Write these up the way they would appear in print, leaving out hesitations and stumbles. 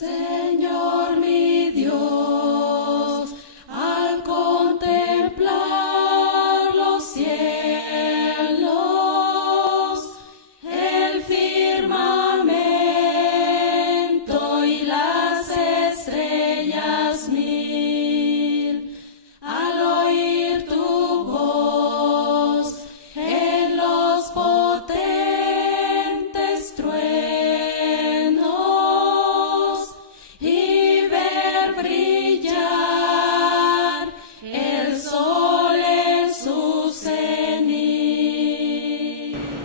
Señor mi Dios, al contemplar los cielos, el firmamento y las estrellas mil, al oír tu voz en los potentes truenos y ver brillar el sol en su cenit.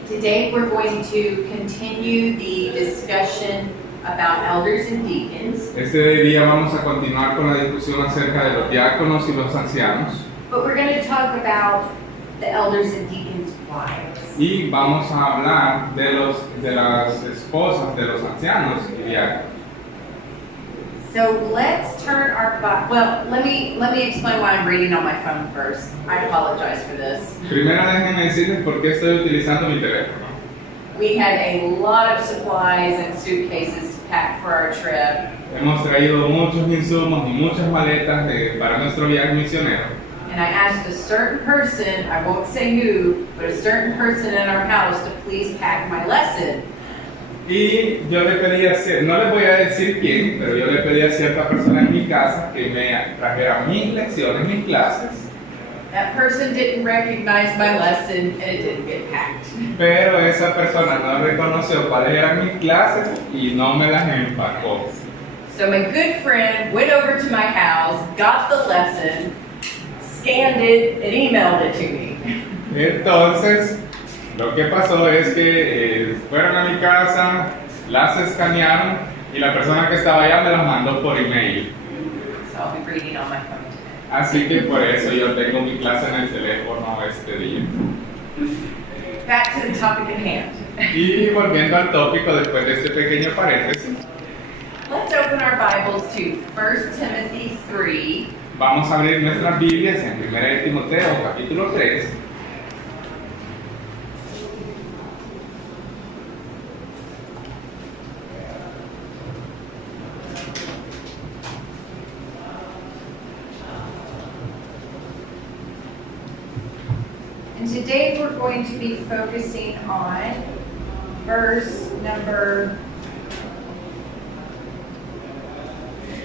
Today we're going to continue the discussion about elders and deacons, Este día vamos a continuar con la discusión acerca de los diáconos y los ancianos but we're going to talk about the elders and deacons' wives. y vamos a hablar de las esposas de los ancianos y diáconos. So let's turn our well, let me explain why I'm reading on my phone first. I apologize for this. Primero déjenme decirles por qué estoy utilizando mi teléfono. We had a lot of supplies and suitcases to pack for our trip, Hemos traído muchos insumos y muchas maletas para nuestro viaje misionero. and I asked a certain person, I won't say who, but a certain person in our house to please pack my lesson. Y yo le pedí no les voy a decir quién, pero yo le pedí a cierta persona en mi casa que me trajera mis lecciones, mis clases. That person didn't recognize my lesson and it didn't get packed. Pero esa persona no reconoció cuáles eran mis clases y no me las empacó. So my good friend went over to my house, got the lesson, scanned it, and emailed it to me. Entonces, lo que pasó es que fueron a mi casa, las escanearon y la persona que estaba allá me las mandó por email. So I'll be reading on my phone today. Así que por eso yo tengo mi clase en el teléfono este día. Back to the topic at hand. Y volviendo al tópico después de este pequeño paréntesis, Let's open our Bibles to 1 Timothy 3, vamos a abrir nuestras Biblias en 1 de Timoteo capítulo 3. and today we're going to be focusing on verse number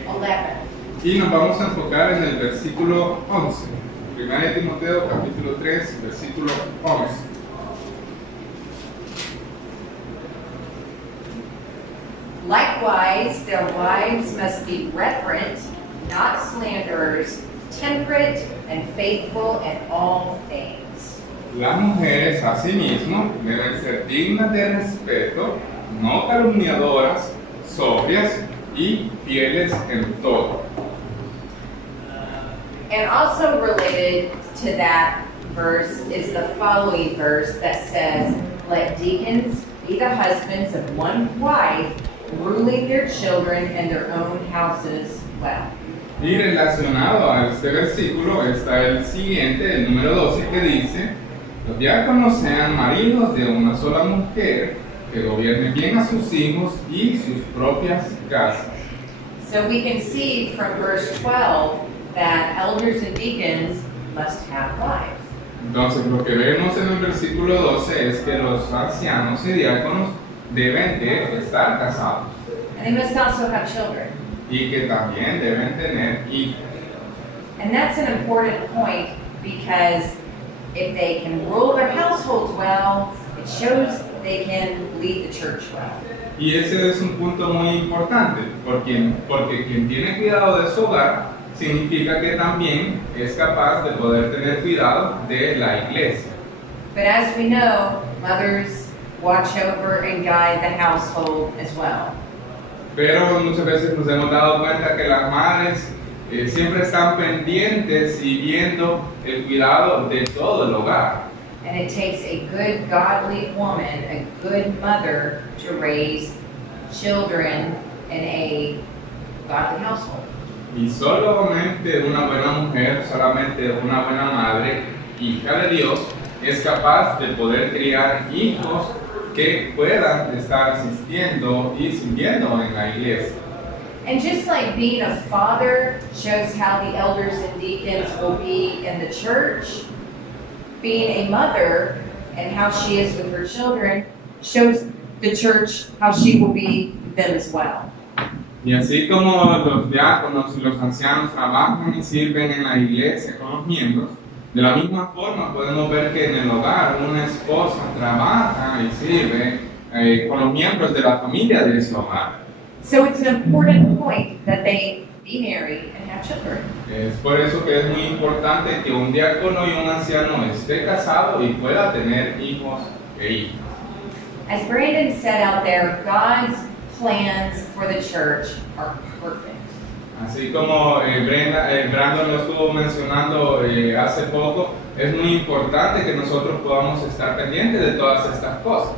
11. Y nos vamos a enfocar en el versículo 11. 1 de Timoteo capítulo 3, versículo 11. Likewise, their wives must be reverent, not slanderers, temperate, and faithful in all things. Las mujeres, asimismo, deben ser dignas de respeto, no calumniadoras, sobrias y fieles en todo. And also related to that verse is the following verse that says, "Let deacons be the husbands of one wife, ruling their children and their own houses well." Y relacionado a este versículo está el siguiente, el número 12, que dice: los diáconos sean maridos de una sola mujer, que gobiernen bien a sus hijos y sus propias casas. So we can see from verse 12 that elders and deacons must have wives. Entonces lo que vemos en el versículo 12 es que los ancianos y diáconos deben de estar casados And they must also have children. y que también deben tener hijos. And that's an important point because if they can rule their households well, it shows they can lead the church well. Y ese es un punto muy importante, porque quien tiene cuidado de su hogar significa que también es capaz de poder tener cuidado de la iglesia. But as we know, mothers watch over and guide the household as well. Pero muchas veces nos hemos dado cuenta que las madres siempre están pendientes y viendo el cuidado de todo el hogar. And it takes a good, godly woman, a good mother, to raise children in a godly household. Y solamente una buena mujer, solamente una buena madre, hija de Dios, es capaz de poder criar hijos que puedan estar asistiendo y sirviendo en la iglesia. And just like being a father shows how the elders and deacons will be in the church, being a mother and how she is with her children shows the church how she will be them as well. Y así como los diáconos y los ancianos trabajan y sirven en la iglesia con los miembros, de la misma forma podemos ver que en el hogar una esposa trabaja y sirve con los miembros de la familia de ese hogar. So it's an important point that they be married and have children. Es por eso que es muy importante que un diácono y un anciano esté casado y pueda tener hijos e hijas. As Brandon said out there, God's plans for the church are perfect. Así como Brandon lo estuvo mencionando hace poco, es muy importante que nosotros podamos estar pendientes de todas estas cosas.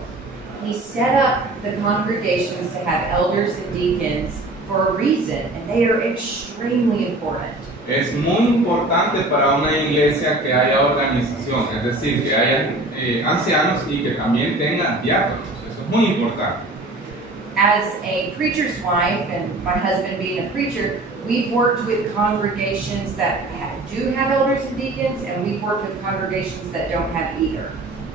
He set up the congregations to have elders and deacons for a reason, and they are extremely important. Es muy importante para una iglesia que haya organización, es decir, que haya ancianos y que también tengan diáconos. Eso es muy importante. As a preacher's wife, and my husband being a preacher, we've worked with congregations that do have elders and deacons, and we've worked with congregations that don't have either.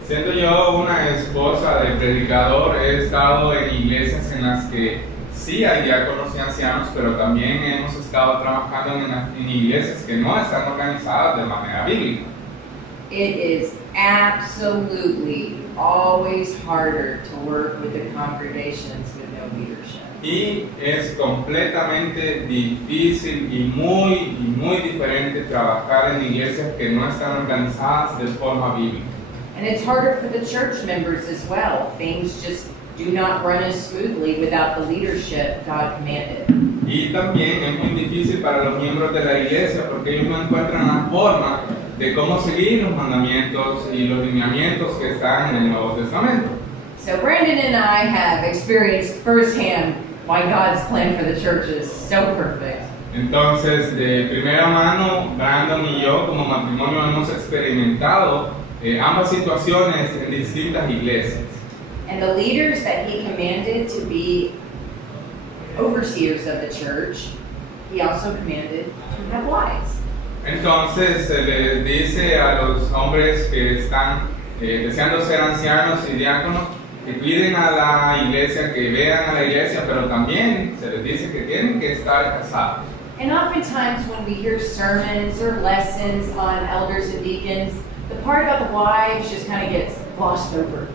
Siendo yo una esposa de predicador, he estado en iglesias en las que sí hay diáconos y ancianos, pero también hemos estado trabajando en iglesias que no están organizadas de manera bíblica. It is absolutely always harder to work with the congregations with no leadership. Y es completamente difícil y muy diferente trabajar en iglesias que no están organizadas de forma bíblica. And it's harder for the church members as well. Things just do not run as smoothly without the leadership God commanded. Y también es muy difícil para los miembros de la iglesia porque ellos no encuentran la forma de cómo seguir los mandamientos y los lineamientos que están en el Nuevo Testamento. So Brandon and I have experienced firsthand why God's plan for the church is so perfect. Entonces, de primera mano, Brandon y yo como matrimonio hemos experimentado ambas situaciones en distintas iglesias. And the leaders that he commanded to be overseers of the church, he also commanded to have wives. Entonces se les dice a los hombres que están deseando ser ancianos y diáconos que cuiden a la iglesia, que vean a la iglesia, pero también se les dice que tienen que estar casados. And oftentimes when we hear sermons or lessons on elders and deacons, the part about the wives just kind of gets glossed over.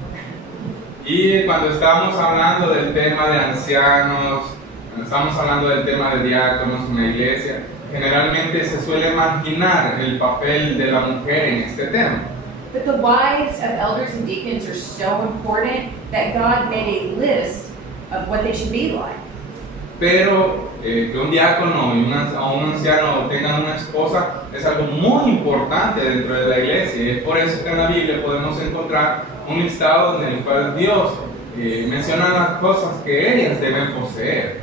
Y cuando estamos hablando del tema de ancianos, cuando estamos hablando del tema de diáconos en la iglesia, generalmente se suele marginar el papel de la mujer en este tema. But the wives of elders and deacons are so important that God made a list of what they should be like. Pero que un diácono o un anciano tengan una esposa es algo muy importante dentro de la iglesia. Y es por eso que en la Biblia podemos encontrar un listado en el cual Dios menciona las cosas que ellas deben poseer.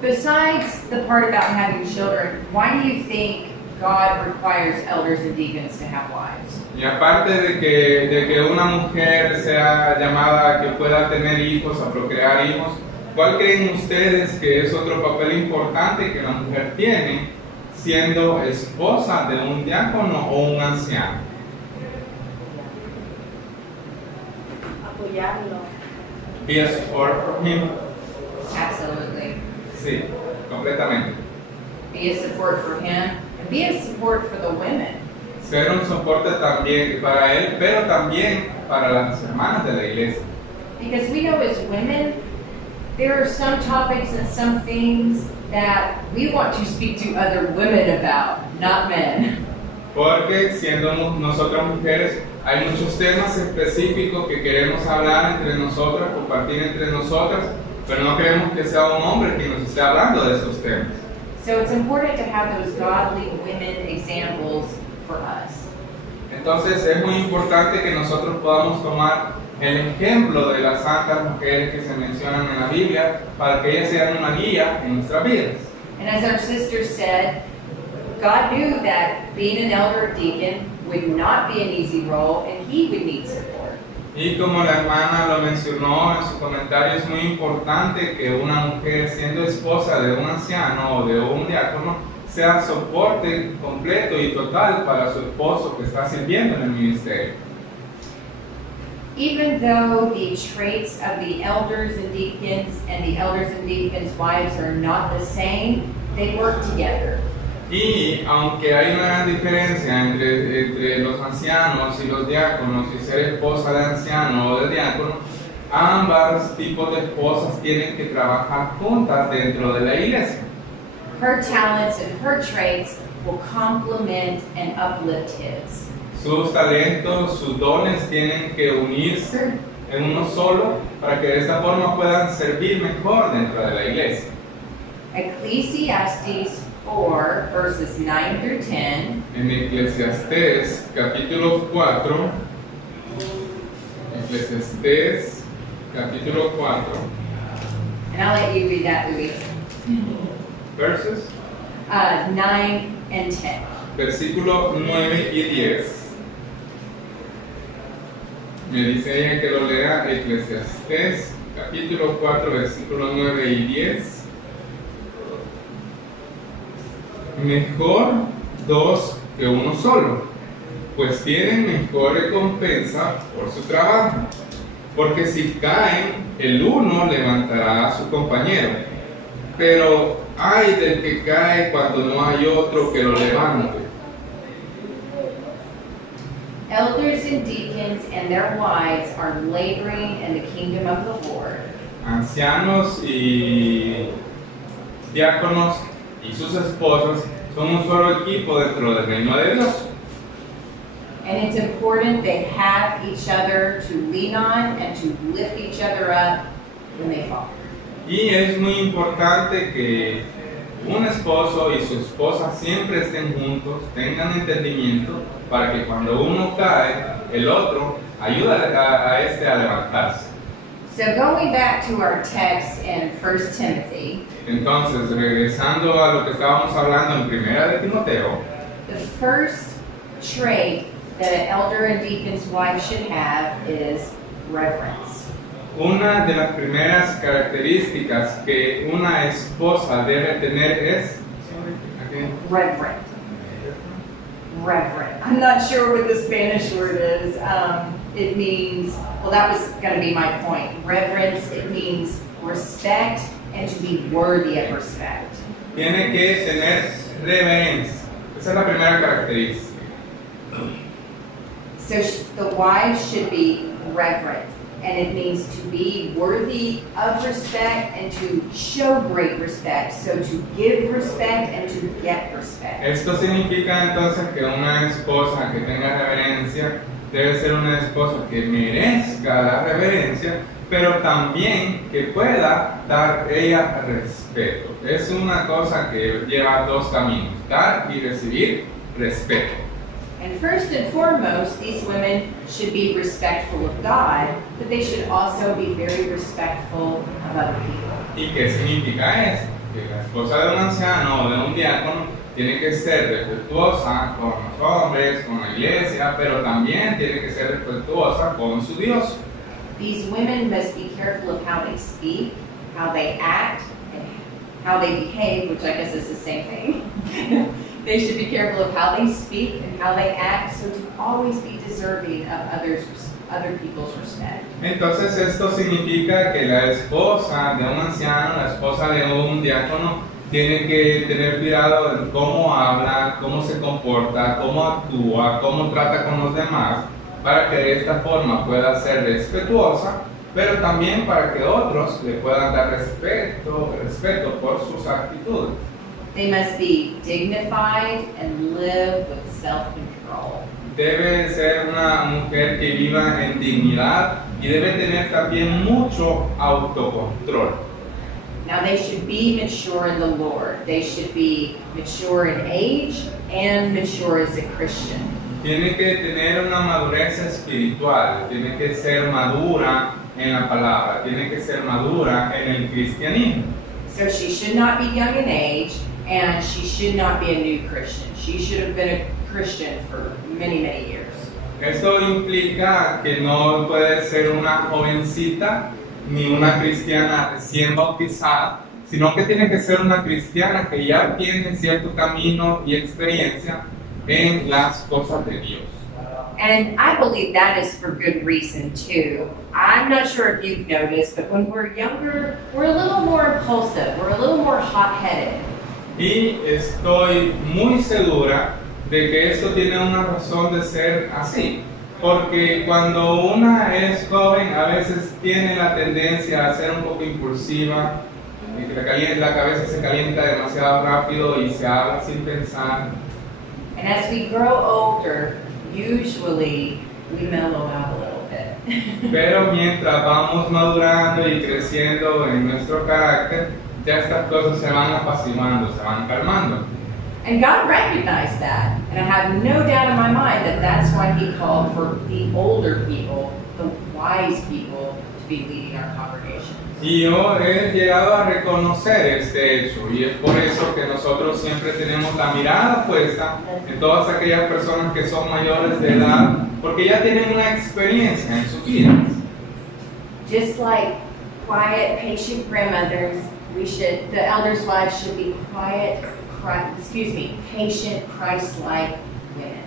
Besides the part about having children, why do you think God requires elders and deacons to have wives? Y aparte de que una mujer sea llamada a que pueda tener hijos, a procrear hijos, ¿cuál creen ustedes que es otro papel importante que la mujer tiene siendo esposa de un diácono o un anciano? Apoyarlo. Be a support for him. Absolutely. Sí, completamente. Be a support for him and be a support for the women. Ser un soporte también para él, pero también para las hermanas de la iglesia. Because we know as women, there are some topics and some things that we want to speak to other women about, not men. Porque siendo nosotras mujeres, hay muchos temas específicos que queremos hablar entre nosotras, compartir entre nosotras, pero no queremos que sea un hombre quien nos esté hablando de esos temas. So it's important to have those godly women examples for us. Entonces es muy importante que nosotros podamos tomar el ejemplo de las santas mujeres que se mencionan en la Biblia para que ellas sean una guía en nuestras vidas. And as our sister said, God knew that being an elder or deacon would not be an easy role and he would need support. Y como la hermana lo mencionó en su comentario, es muy importante que una mujer, siendo esposa de un anciano o de un diácono, sea soporte completo y total para su esposo que está sirviendo en el ministerio. Even though the traits of the elders and deacons and the elders and deacons' wives are not the same, they work together. Y aunque hay una gran diferencia entre los ancianos y los diáconos y ser esposa de anciano o de diácono, ambos tipos de esposas tienen que trabajar juntas dentro de la iglesia. Her talents and her traits will complement and uplift his. Sus talentos, sus dones tienen que unirse en uno solo para que de esta forma puedan servir mejor dentro de la iglesia. Ecclesiastes 4, verses 9 through 10. En Eclesiastés capítulo 4, Eclesiastés capítulo 4, And I'll let you read that, Luis. verses, 9 and 10. versículo 9 y 10. Me dice ella que lo lea Eclesiastés capítulo 4, versículo 9 y 10. Mejor dos que uno solo, pues tienen mejor recompensa por su trabajo. Porque si caen, el uno levantará a su compañero. Pero ay del que cae cuando no hay otro que lo levante. Elders and deacons and their wives are laboring in the kingdom of the Lord. Ancianos y diáconos y sus esposas son un solo equipo dentro del reino de Dios. And it's important they have each other to lean on and to lift each other up when they fall. Y es muy importante que un esposo y su esposa siempre estén juntos, tengan entendimiento para que cuando uno cae, el otro ayude a este a levantarse. So going back to our text in 1 Timothy, Entonces, regresando a lo que estábamos hablando en Primera de Timoteo, the first trait that an elder and deacon's wife should have is reverence. una de las primeras características que una esposa debe tener es Reverent. Reverent. I'm not sure what the Spanish word is. It means, well, that was going to be my point. Reverence, it means respect and to be worthy of respect. tiene que tener reverencia. Esa es la primera característica. So the wives should be reverent, and it means to be worthy of respect and to show great respect. So to give respect and to get respect. Esto significa entonces que una esposa que tenga reverencia debe ser una esposa que merezca la reverencia, pero también que pueda dar ella respeto. Es una cosa que lleva dos caminos, dar y recibir respeto. And first and foremost, these women should be respectful of God, but they should also be very respectful of other people. ¿Y qué significa esto? Que la esposa de un anciano o de un diácono tiene que ser respetuosa con los hombres, con la iglesia, pero también tiene que ser respetuosa con su Dios. These women must be careful of how they speak, how they act, and how they behave, which I guess is the same thing. They should be careful of how they speak and how they act, so to always be deserving of other people's respect. Entonces esto significa que la esposa de un anciano, la esposa de un diácono, tiene que tener cuidado en cómo habla, cómo se comporta, cómo actúa, cómo trata con los demás, para que de esta forma pueda ser respetuosa, pero también para que otros le puedan dar respeto por sus actitudes. They must be dignified and live with self-control. Debe ser una mujer que viva en dignidad y debe tener también mucho autocontrol. Now they should be mature in the Lord. They should be mature in age and mature as a Christian. Tiene que tener una madurez espiritual, tiene que ser madura en la palabra, tiene que ser madura en el cristianismo. So she should not be young in age, and she should not be a new Christian. She should have been a Christian for many, many years. Esto implica que no puede ser una jovencita ni una cristiana recién bautizada, sino que tiene que ser una cristiana que ya tiene cierto camino y experiencia en las cosas de Dios. And I believe that is for good reason too. I'm not sure if you've noticed, but when we're younger, we're a little more impulsive, we're a little more hot-headed. Y estoy muy segura de que esto tiene una razón de ser así, porque cuando una es joven a veces tiene la tendencia a ser un poco impulsiva, y que la cabeza se calienta demasiado rápido y se habla sin pensar. And as we grow older, usually we mellow out a little bit. Pero mientras vamos madurando y creciendo en nuestro carácter, ya estas cosas se van apaciguando, se van calmando. And God recognized that, and I have no doubt in my mind that that's why He called for the older people, the wise people, to be leading our congregations. Y yo he llegado a reconocer este hecho, y es por eso que nosotros siempre tenemos la mirada puesta en todas aquellas personas que son mayores de edad, porque ya tienen una experiencia en sus vidas. Just like quiet, patient grandmothers, the elders' wives should be quiet, patient, Christ-like women.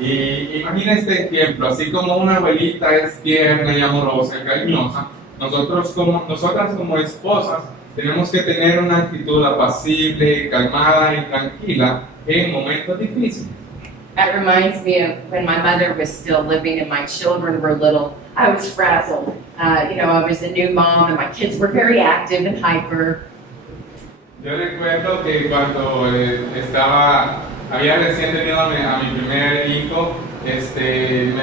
Y imagina este ejemplo, así como una abuelita es tierna y amorosa y cariñosa, nosotras como esposas tenemos que tener una actitud apacible, calmada y tranquila en momentos difíciles. That reminds me of when my mother was still living and my children were little. I was frazzled. I was a new mom and my kids were very active and hyper. Yo recuerdo que cuando había recién tenido a mi primer hijo, me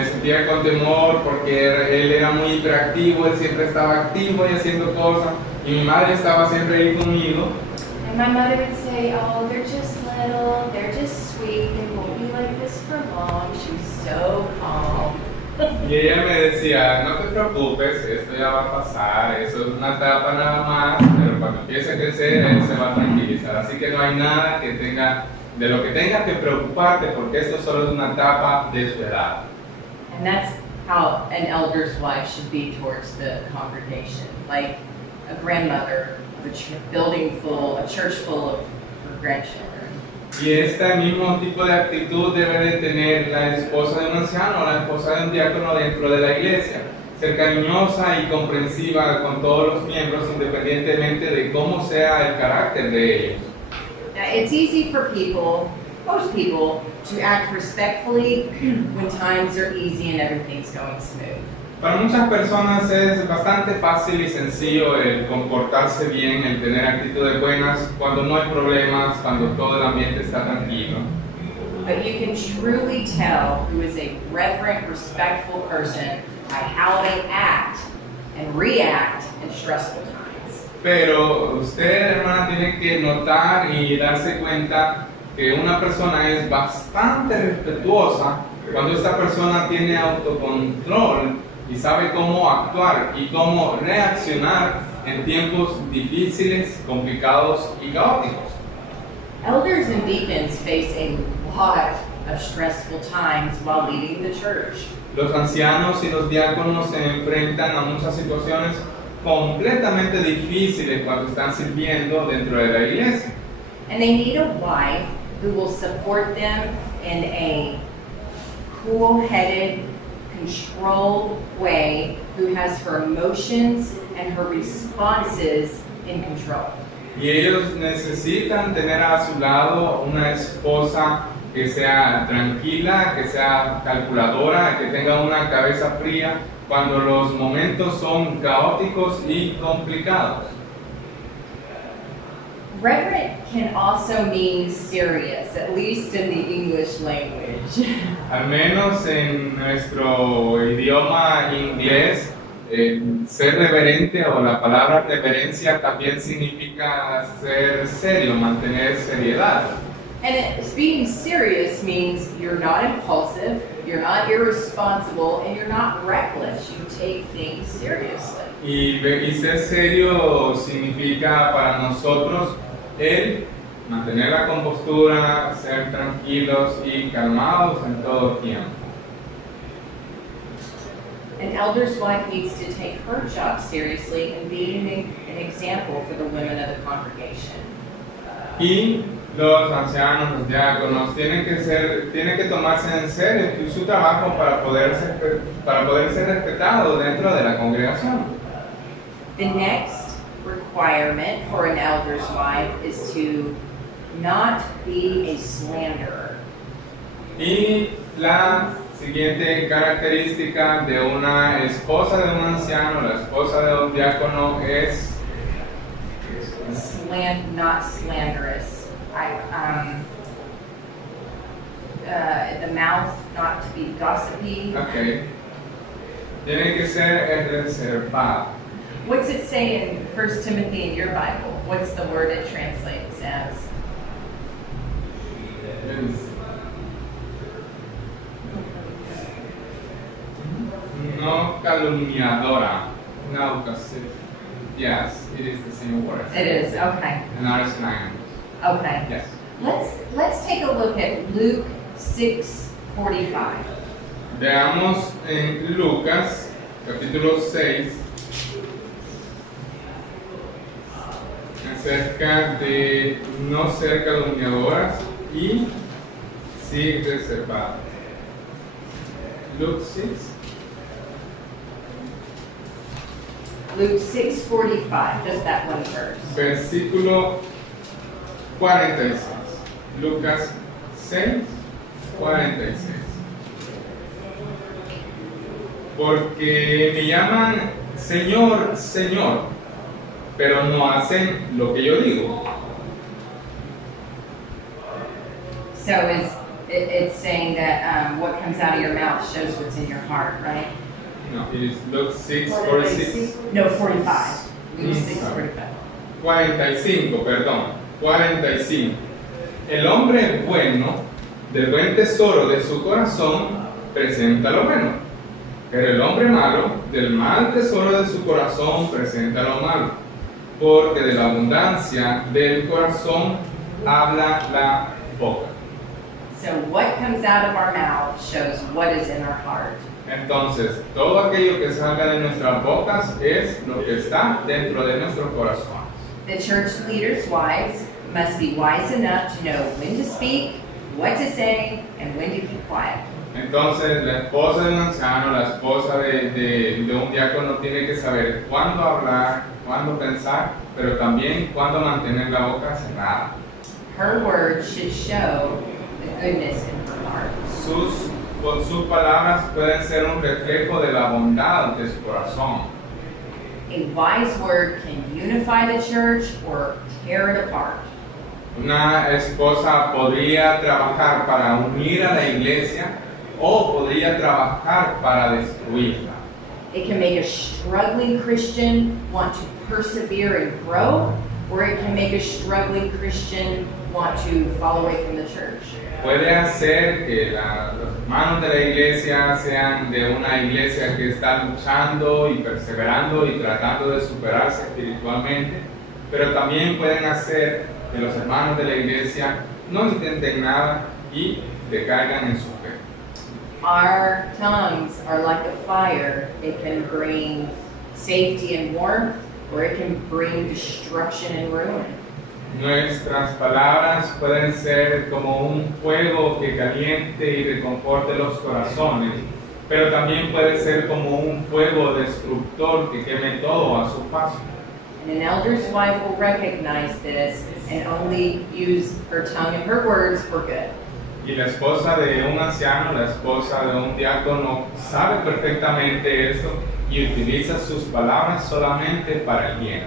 sentía con temor porque él era muy hiperactivo, él siempre estaba activo y haciendo cosas, y mi madre estaba siempre ahí conmigo. And my mother would say, "Oh, they're just little, they're just sweet, they won't be like this for long." She was so calm. Y ella me decía, no te preocupes, esto ya va a pasar, eso es una etapa nada más, pero cuando empiece a crecer él se va a tranquilizar. Así que no hay nada de lo que tengas que preocuparte, porque esto solo es una etapa de su edad. And that's how an elder's wife should be towards the congregation, like a grandmother of a church full of her grandchildren. Y este mismo tipo de actitud debe de tener la esposa de un anciano o la esposa de un diácono dentro de la iglesia. Ser cariñosa y comprensiva con todos los miembros, independientemente de cómo sea el carácter de ellos. Now, it's easy for most people, to act respectfully when times are easy and everything's going smooth. Para muchas personas es bastante fácil y sencillo el comportarse bien, el tener actitudes buenas cuando no hay problemas, cuando todo el ambiente está tranquilo. But you can truly tell who is a reverent, respectful person by how they act and react in stressful times. Pero usted, hermana, tiene que notar y darse cuenta que una persona es bastante respetuosa cuando esta persona tiene autocontrol y sabe cómo actuar y cómo reaccionar en tiempos difíciles, complicados y caóticos. Elders and deacons face a lot of stressful times while leading the church. Los ancianos y los diáconos se enfrentan a muchas situaciones completamente difíciles cuando están sirviendo dentro de la iglesia. And they need a wife who will support them in a cool-headed, controlled way, who has her emotions and her responses in control. Y ellos necesitan tener a su lado una esposa que sea tranquila, que sea calculadora, que tenga una cabeza fría cuando los momentos son caóticos y complicados. Reverent can also mean serious, at least in the English language. Al menos en nuestro idioma inglés, ser reverente o la palabra reverencia también significa ser serio, mantener seriedad. And being serious means you're not impulsive, you're not irresponsible, and you're not reckless. You take things seriously. Y ser serio significa para nosotros el mantener la compostura, ser tranquilos y calmados en todo tiempo. An elder's wife needs to take her job seriously and be an example for the women of the congregation. Y los ancianos, los diáconos, tienen que tomarse en serio su trabajo para poder ser respetados dentro de la congregación. The next requirement for an elder's wife is to not be a slanderer. Y la siguiente característica de una esposa de un anciano, la esposa de un diácono, es Not slanderous. The mouth not to be gossipy. okay. Tiene que ser reservada. What's it say in 1 Timothy in your Bible? What's the word it translates as? No calumniadora. No gossip. Yes, it is the same word. It is, okay. Another synonym. Okay. Yes. Let's take a look at Luke 6:45. Veamos en Lucas, capítulo 6, acerca de no ser calumniadoras y sí reservadas. Luke 6. Luke 6:45, just that one verse. Versículo 46. Lucas 6, 46. Porque me llaman Señor, Señor, pero no hacen lo que yo digo. So it's saying that what comes out of your mouth shows what's in your heart, right? No, it is Luke 6, 46. No, 45. Luke 6:45. 45, perdón. 45. El hombre bueno, del buen tesoro de su corazón, presenta lo bueno. Pero el hombre malo, del mal tesoro de su corazón, presenta lo malo. Porque de la abundancia del corazón habla la boca. So what comes out of our mouth shows what is in our heart. Entonces, todo aquello que salga de nuestras bocas es lo que está dentro de nuestros corazones. The church leaders' wives must be wise enough to know when to speak, what to say, and when to keep quiet. Entonces, la esposa de un anciano, la esposa de un diácono tiene que saber cuándo hablar, cuándo pensar, pero también cuándo mantener la boca cerrada. Her words should show the goodness in her heart. Con sus palabras pueden ser un reflejo de la bondad de su corazón. A wise word can unify the church or tear it apart. Una esposa podría trabajar para unir a la iglesia o podría trabajar para destruirla. It can make a struggling Christian want to persevere and grow, or it can make a struggling Christian want to fall away from the church. Puede hacer que los hermanos de la iglesia sean de una iglesia que está luchando y perseverando y tratando de superarse espiritualmente, pero también pueden hacer que los hermanos de la iglesia no intenten nada y decaigan en su fe. Our tongues are like a fire. It can bring safety and warmth, or it can bring destruction and ruin. Nuestras palabras pueden ser como un fuego que caliente y reconforte los corazones, pero también puede ser como un fuego destructor que queme todo a su paso. And an elder's wife will recognize this and only use her tongue and her words for good. Y la esposa de un anciano, la esposa de un diácono, sabe perfectamente esto y utiliza sus palabras solamente para el bien.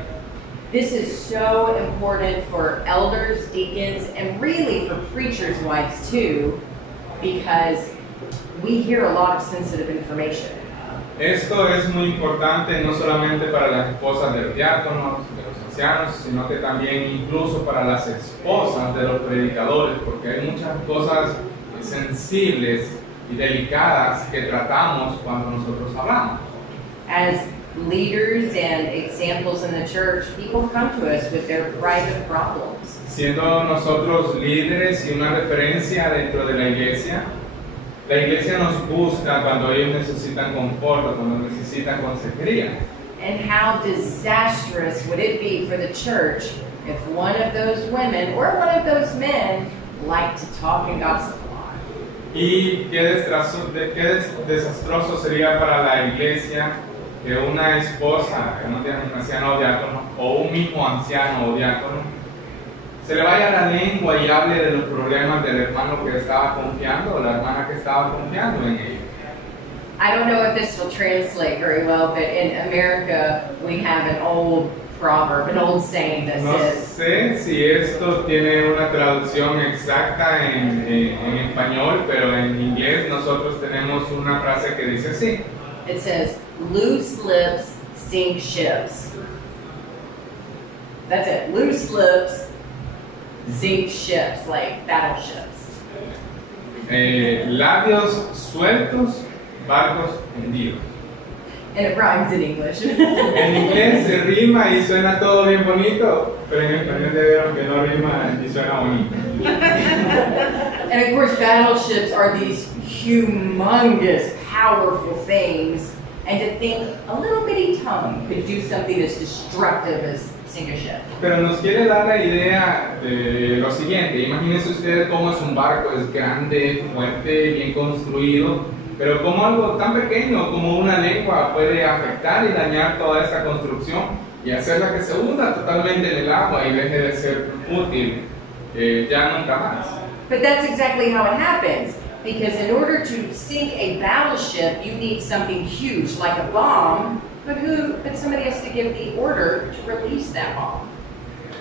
This is so important for elders, deacons, and really for preachers' wives too, because we hear a lot of sensitive information. Esto es muy importante no solamente para las esposas de los diáconos, de los ancianos, sino que también incluso para las esposas de los predicadores, porque hay muchas cosas sensibles y delicadas que tratamos cuando nosotros hablamos. As leaders and examples in the church, people come to us with their private problems. Siendo nosotros líderes y una referencia dentro de la iglesia, La iglesia nos busca cuando ellos necesitan conforto, cuando necesitan consejería. And how disastrous would it be for the church if one of those women or one of those men liked to talk and gossip a lot? Y qué desastroso sería para la iglesia que una esposa, que no tiene un anciano o diácono, o un mismo anciano o diácono, se le vaya la lengua y hable de los problemas del hermano que estaba confiando o la hermana que estaba confiando en ella. I don't know if this will translate very well, but in America we have an old proverb, an old saying that No says, sé si esto tiene una traducción exacta en español, pero en inglés nosotros tenemos una frase que dice así. it says, loose lips sink ships. That's it, loose lips sink ships, like battleships. Labios sueltos, barcos hundidos. And it rhymes in English. En inglés se rima y suena todo bien bonito, pero en español ya vieron que no rima y suena bonito. And of course, battleships are these humongous, powerful things. And to think a little bitty tongue could do something as destructive as sink a ship. Pero nos quiere dar la idea de lo siguiente. Imagínense ustedes cómo es un barco, es grande, fuerte, bien construido, pero como algo tan pequeño como una lengua puede afectar y dañar toda esta construcción y hacerla que se hunda totalmente en el agua y deje de ser útil ya nunca más. But that's exactly how it happens. Because in order to sink a battleship, you need something huge, like a bomb, but somebody has to give the order to release that bomb.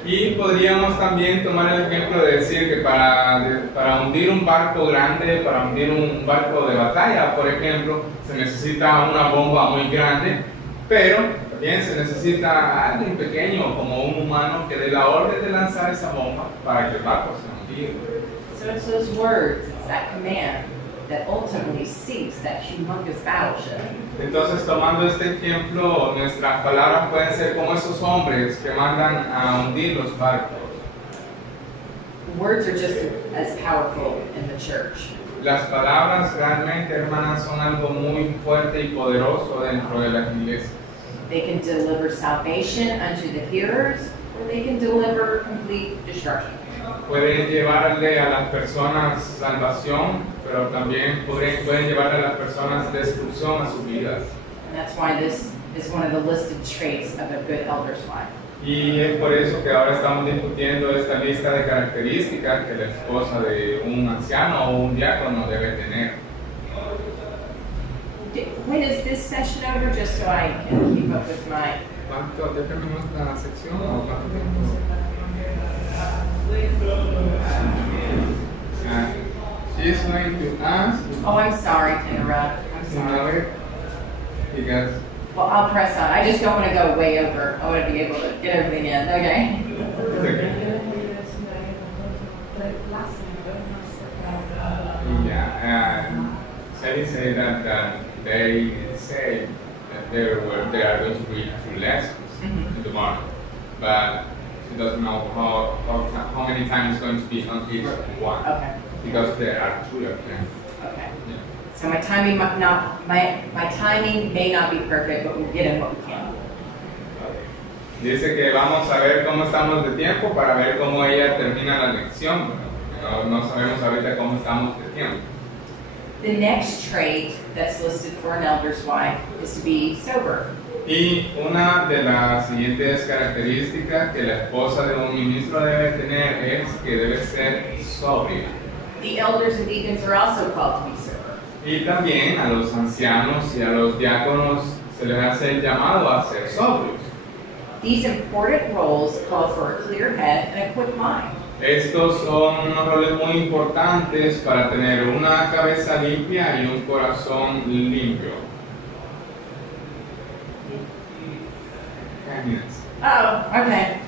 Y podríamos también tomar el ejemplo de decir que para hundir un barco grande, para hundir un barco de batalla, por ejemplo, se necesita una bomba muy grande, pero también se necesita alguien pequeño como un humano que dé la orden de lanzar esa bomba para que el barco se hundiera. So it's those words, it's that command that ultimately sinks that humongous battleship. Entonces, tomando este ejemplo, nuestras palabras pueden ser como esos hombres que mandan a hundir los barcos. Words are just as powerful in the church. Las palabras realmente, hermanas, son algo muy fuerte y poderoso dentro de las iglesias. They can deliver salvation unto the hearers, or they can deliver complete destruction. Pueden llevarle a las personas salvación, pero también pueden llevarle a las personas destrucción a sus vidas. And that's why this is one of the listed traits of a good elder's wife. Y es por eso que ahora estamos discutiendo esta lista de características que la esposa de un anciano o un diácono debe tener. When is this session over, just so I can keep up with my... ¿Cuánto? ¿Ya terminó esta sección o cuánto tiempo? She's going to ask Oh, I'm sorry to interrupt. I'm sorry. another because Well, I'll press on. I just don't want to go way over. I want to be able to get everything in. Okay. Sally said that they say that they are going to read 2 lessons in the morning, but she doesn't know how many times it's going to be on each one Okay. because there are 2 of them. Okay. Yeah. So my timing my timing may not be perfect, but we'll get in what we can. Dice que vamos a ver cómo estamos de tiempo para ver cómo ella termina la lección. No sabemos ahorita cómo estamos de tiempo. The next trait that's listed for an elder's wife is to be sober. Y una de las siguientes características que la esposa de un ministro debe tener es que debe ser sobria. The elders and deacons are also called to be sober. Y también a los ancianos y a los diáconos se les hace el llamado a ser sobrios. These important roles call for a clear head and a quick mind. Estos son unos roles muy importantes para tener una cabeza limpia y un corazón limpio. Oh, okay.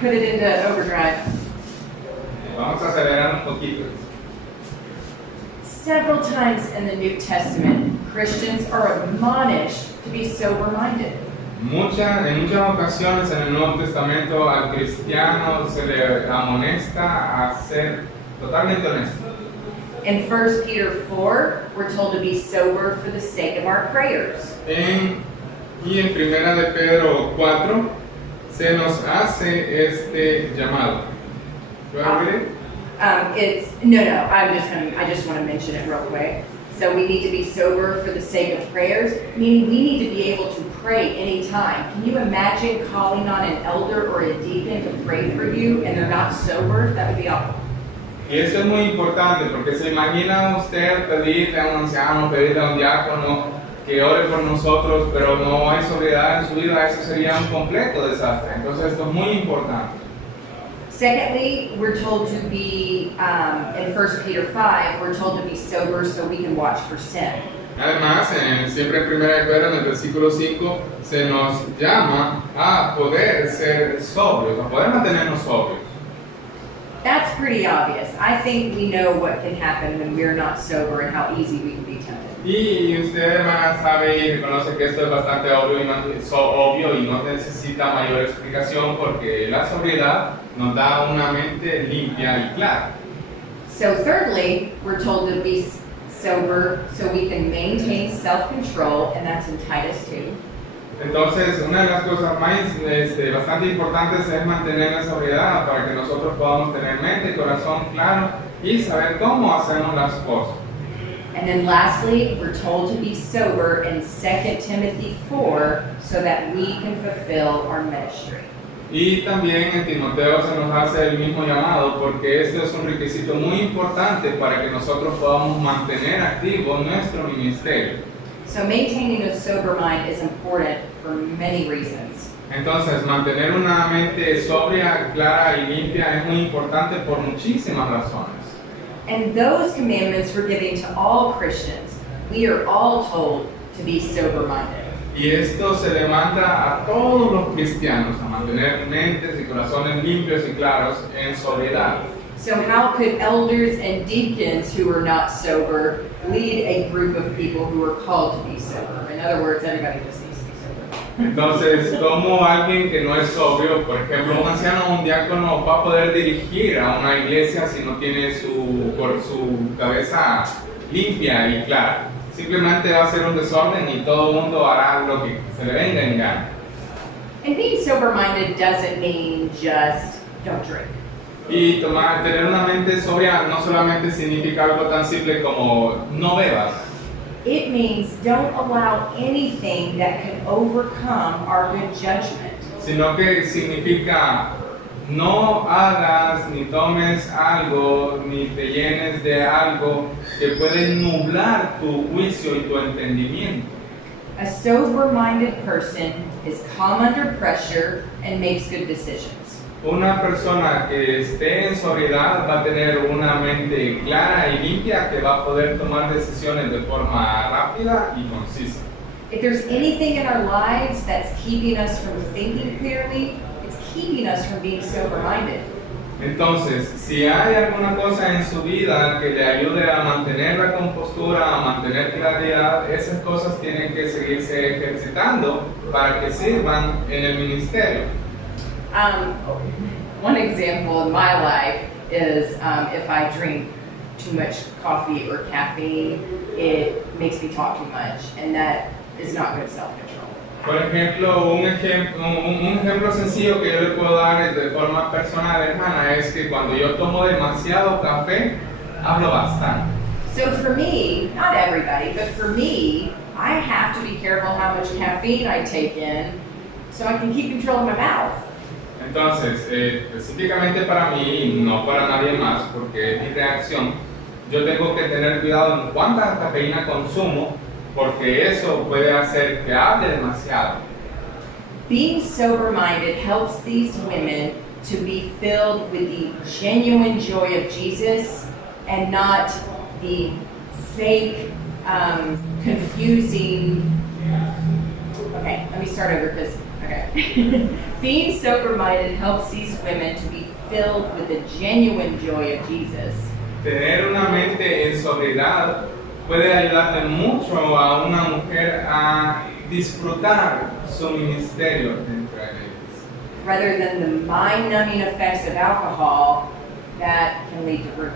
Put it into overdrive. Vamos a acelerar un poquito. Several times in the New Testament, Christians are admonished to be sober-minded. En muchas ocasiones en el Nuevo Testamento al cristiano se le amonesta a ser totalmente honesto. In 1 Peter 4, we're told to be sober for the sake of our prayers. Y en Primera de Pedro 4 se nos hace este llamado. ¿Lo vas a read it? I just want to mention it real quick. So we need to be sober for the sake of prayers, meaning we need to be able to pray anytime. Can you imagine calling on an elder or a deacon to pray for you and they're not sober? That would be awful. Y esto es muy importante porque se imagina usted pedirle a un anciano, pedirle a un diácono que ore por nosotros, pero no hay sobriedad en su vida, eso sería un completo desastre. Entonces esto es muy importante. Secondly, we're told to be, in 1 Peter 5, we're told to be sober so we can watch for sin. Además, siempre en 1 Pedro, en el versículo 5, se nos llama a poder ser sobrios, a poder mantenernos sobrios. That's pretty obvious. I think we know what can happen when we're not sober and how easy we can be tempted. Y usted, hermana, sabe y reconoce que esto es bastante obvio y no necesita mayor explicación porque la sobriedad nos da una mente limpia y clara. So thirdly, we're told to be sober so we can maintain self-control, and that's in Titus 2. Entonces, una de las cosas más bastante importantes es mantener la sobriedad para que nosotros podamos tener mente y corazón claro y saber cómo hacemos las cosas. And then lastly, we're told to be sober in 2 Timothy 4 so that we can fulfill our ministry. Y también en Timoteo se nos hace el mismo llamado porque este es un requisito muy importante para que nosotros podamos mantener activo nuestro ministerio. So maintaining a sober mind is important for many reasons. Entonces, mantener una mente sobria, clara y limpia es muy importante por muchísimas razones. And those commandments were given to all Christians. We are all told to be sober-minded. Y esto se le manda a todos los cristianos a mantener mentes y corazones limpios y claros en sobriedad. So how could elders and deacons who are not sober lead a group of people who are called to be sober? In other words, everybody just needs to be sober. Entonces, ¿cómo alguien que no es sobrio, por ejemplo, un anciano o un diácono, va a poder dirigir a una iglesia si no tiene por su cabeza limpia y clara? Simplemente va a ser un desorden y todo el mundo hará lo que se le venga en gana. And being sober-minded doesn't mean just don't drink. Y tener una mente sobria no solamente significa algo tan simple como no bebas. It means don't allow anything that can overcome our good judgment. Sino que significa no hagas ni tomes algo ni te llenes de algo que puede nublar tu juicio y tu entendimiento. A sober-minded person is calm under pressure and makes good decisions. Una persona que esté en sobriedad va a tener una mente clara y limpia que va a poder tomar decisiones de forma rápida y concisa. If there's anything in our lives that's keeping us from thinking clearly, it's keeping us from being sober-minded. Entonces, si hay alguna cosa en su vida que le ayude a mantener la compostura, a mantener claridad, esas cosas tienen que seguirse ejercitando para que sirvan en el ministerio. One example in my life is if I drink too much coffee or caffeine, it makes me talk too much, and that is not good self-control. Por ejemplo, un ejemplo sencillo que yo le puedo dar de forma personal, hermana, es que cuando yo tomo demasiado café, hablo bastante. So for me, not everybody, but for me, I have to be careful how much caffeine I take in so I can keep control of my mouth. Entonces, específicamente para mí y no para nadie más, porque es mi reacción, yo tengo que tener cuidado en cuánta cafeína consumo, porque eso puede hacer que hable demasiado. Being sober-minded helps these women to be filled with the genuine joy of Jesus and not the fake, confusing. Okay, let me start over because, okay. Being sober-minded helps these women to be filled with the genuine joy of Jesus. Tener una mente en sobriedad puede ayudarle mucho a una mujer a disfrutar su ministerio dentro de ellas. Rather than the mind-numbing effects of alcohol that can lead to ruin.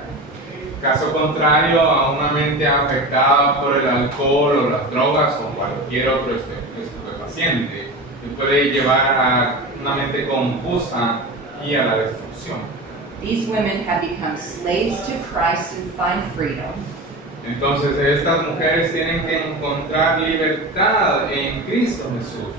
Caso contrario, a una mente afectada por el alcohol o las drogas o cualquier otro estupefaciente, que puede llevar a una mente confusa y a la destrucción. These women have become slaves to Christ and find freedom. Entonces estas mujeres tienen que encontrar libertad en Cristo Jesús,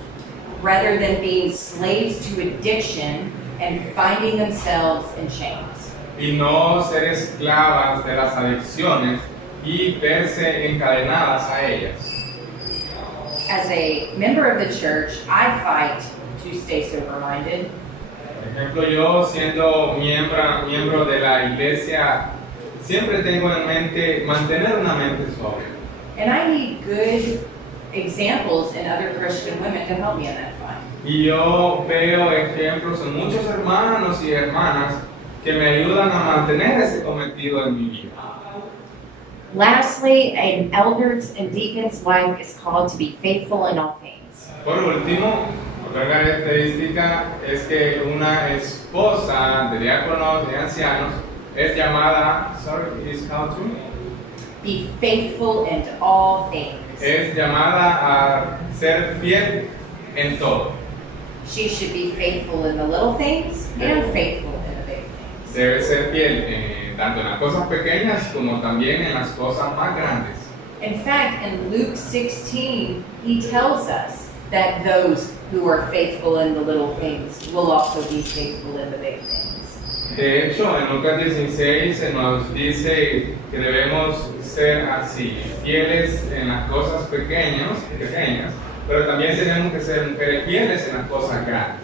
rather than being slaves to addiction and finding themselves in chains. y no ser esclavas de las adicciones y verse encadenadas a ellas. As a member of the church, I fight to stay sober-minded. Por ejemplo, yo siendo miembro de la iglesia, siempre tengo en mente mantener una mente sobria. And I need good examples in other Christian women to help me in that fight. Y yo veo ejemplos en muchos hermanos y hermanas que me ayudan a mantener ese cometido en mi vida. Lastly, an elder's and deacon's wife is called to be faithful in all things. Por último, otra característica es que una esposa de diáconos y ancianos es llamada, is how to? Be faithful in all things. Es llamada a ser fiel en todo. She should be faithful in the little things and faithful in the big things. Debe ser fiel tanto en las cosas pequeñas como también en las cosas más grandes. In fact, in Luke 16, he tells us that those who are faithful in the little things will also be faithful in the big things. De hecho, en Lucas 16 se nos dice que debemos ser así, fieles en las cosas pequeñas, pero también tenemos que ser mujeres fieles en las cosas grandes.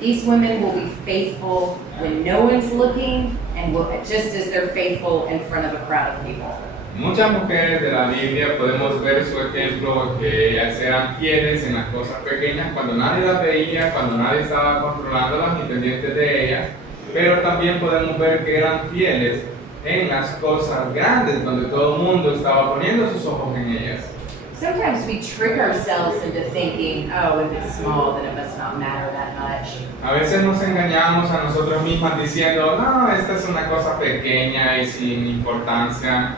These women will be faithful when no one's looking, and will, just as they're faithful in front of a crowd of people. Muchas mujeres de la Biblia podemos ver su ejemplo que ellas eran fieles en las cosas pequeñas cuando nadie las veía, cuando nadie estaba controlándolas ni pendientes de ellas, pero también podemos ver que eran fieles en las cosas grandes donde todo el mundo estaba poniendo sus ojos en ellas. Sometimes we trick ourselves into thinking, oh, if it's small, then it must not matter that much. A veces nos engañamos a nosotros mismas diciendo, no, esta es una cosa pequeña y sin importancia,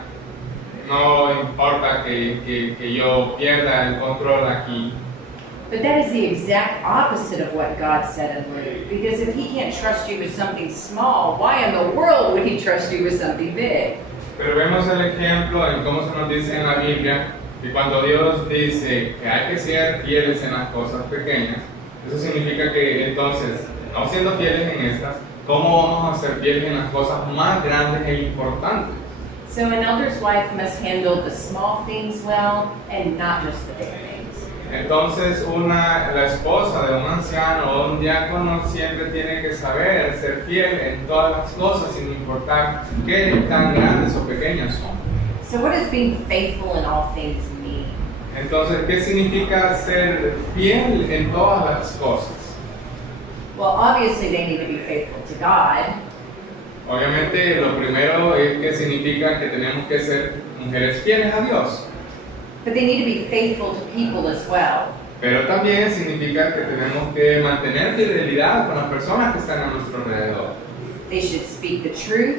no importa que yo pierda el control aquí. But that is the exact opposite of what God said in Luke. Because if He can't trust you with something small, why in the world would He trust you with something big? Pero vemos el ejemplo en cómo se nos dice en la Biblia que cuando Dios dice que hay que ser fieles en las cosas pequeñas, eso significa que entonces, no siendo fieles en estas, ¿cómo vamos a ser fieles en las cosas más grandes e importantes? So an elder's wife must handle the small things well and not just the big things. Entonces la esposa de un anciano o un diácono siempre tiene que saber ser fiel en todas las cosas sin importar qué tan grandes o pequeñas son. So what does being faithful in all things mean? Entonces, ¿qué significa ser fiel en todas las cosas? Well, obviously they need to be faithful to God, Obviamente, lo primero es que significa que tenemos que ser mujeres fieles a Dios, but they need to be faithful to people as well. pero también significa que tenemos que mantener fidelidad con las personas que están a nuestro alrededor. They should speak the truth,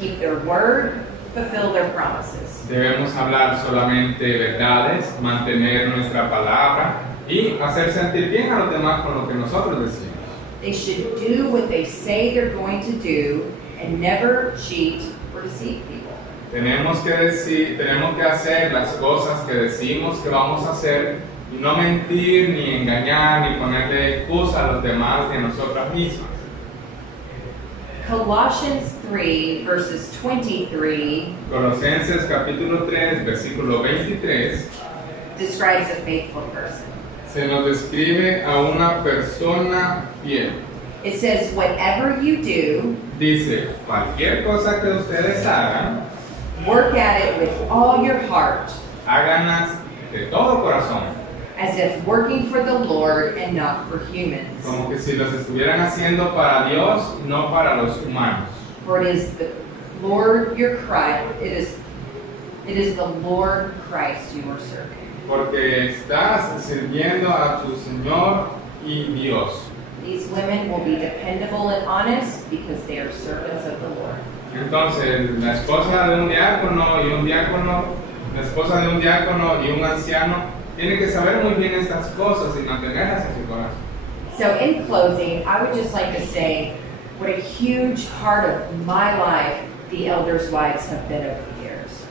keep their word, fulfill their promises. Debemos hablar solamente verdades, mantener nuestra palabra y hacer sentir bien a los demás con lo que nosotros decimos. They should do what they say they're going to do and never cheat or deceive people. Tenemos que hacer las cosas que decimos que vamos a hacer y no mentir, ni engañar, ni ponerle excusa a los demás ni a nosotras mismas. Colossians 3, verses 23, Colosenses capítulo 3, versículo 23, describes a faithful person. se nos describe a una persona fiel. It says, whatever you do, Dice, cualquier cosa que ustedes hagan, work at it with all your heart, háganlas de todo corazón, as if working for the Lord and not for humans. como que si los estuvieran haciendo para Dios, no para los humanos. For it is the Lord your Christ, it is the Lord Christ you are serving. Porque estás sirviendo a tu Señor y Dios. These women will be dependable and honest because they are servants of the Lord. Entonces, la esposa de un diácono y un diácono, la esposa de un diácono y un anciano, tienen que saber muy bien estas cosas y mantenerlas en su corazón. So in closing, I would just like to say what a huge part of my life the elders' wives have been over the years.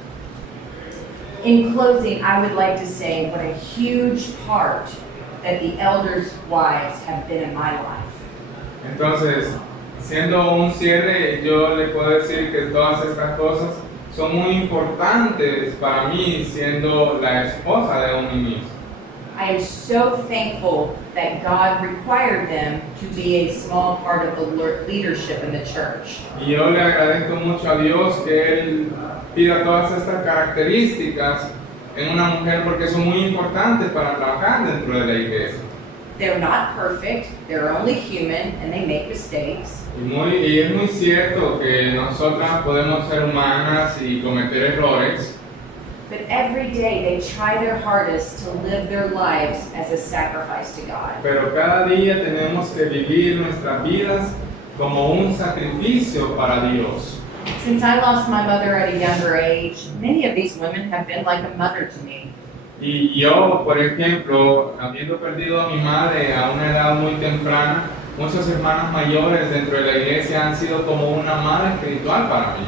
In closing, I would like to say what a huge part that the elders' wives have been in my life. Entonces, siendo un cierre, yo le puedo decir que todas estas cosas son muy importantes para mí, siendo la esposa de un ministro. I am so thankful that God required them to be a small part of the leadership in the church. Y yo le agradezco mucho a Dios que Él pida todas estas características en una mujer porque son muy importantes para trabajar dentro de la iglesia. They're not perfect, they're only human, and they make mistakes. Y es muy cierto que nosotras podemos ser humanas y cometer errores, But every day they try their hardest to live their lives as a sacrifice to God. pero cada día tenemos que vivir nuestras vidas como un sacrificio para Dios. Since I lost my mother at a younger age, many of these women have been like a mother to me. Y yo, por ejemplo, habiendo perdido a mi madre a una edad muy temprana, muchas hermanas mayores dentro de la iglesia han sido como una madre espiritual para mí.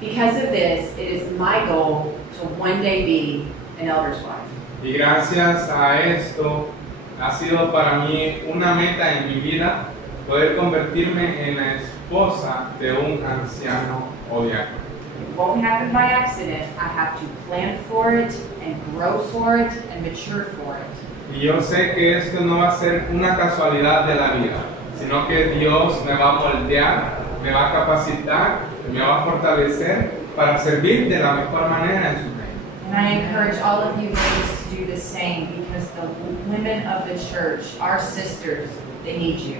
Because of this, it is my goal to one day be an elder's wife. Y gracias a esto ha sido para mí una meta en mi vida poder convertirme en la esposa de un anciano o diácono. It won't happen by accident. I have to plan for it and grow for it and mature for it. Y yo sé que esto no va a ser una casualidad de la vida, sino que Dios me va a moldear, me va a capacitar, me va a fortalecer para servir de la mejor manera en su reino. And I encourage all of you ladies to do the same because the women of the church, our sisters, they need you.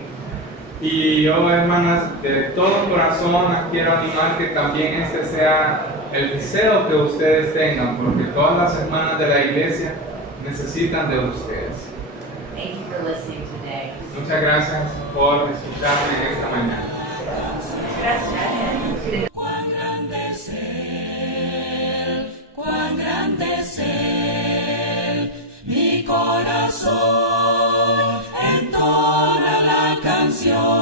Y yo, hermanas, de todo corazón las quiero animar que también este sea el deseo que ustedes tengan, porque todas las hermanas de la iglesia necesitan de ustedes. Thank you for listening today. Muchas gracias por escucharme en esta mañana. Gracias. Cuán grande es Él, mi corazón entona la canción.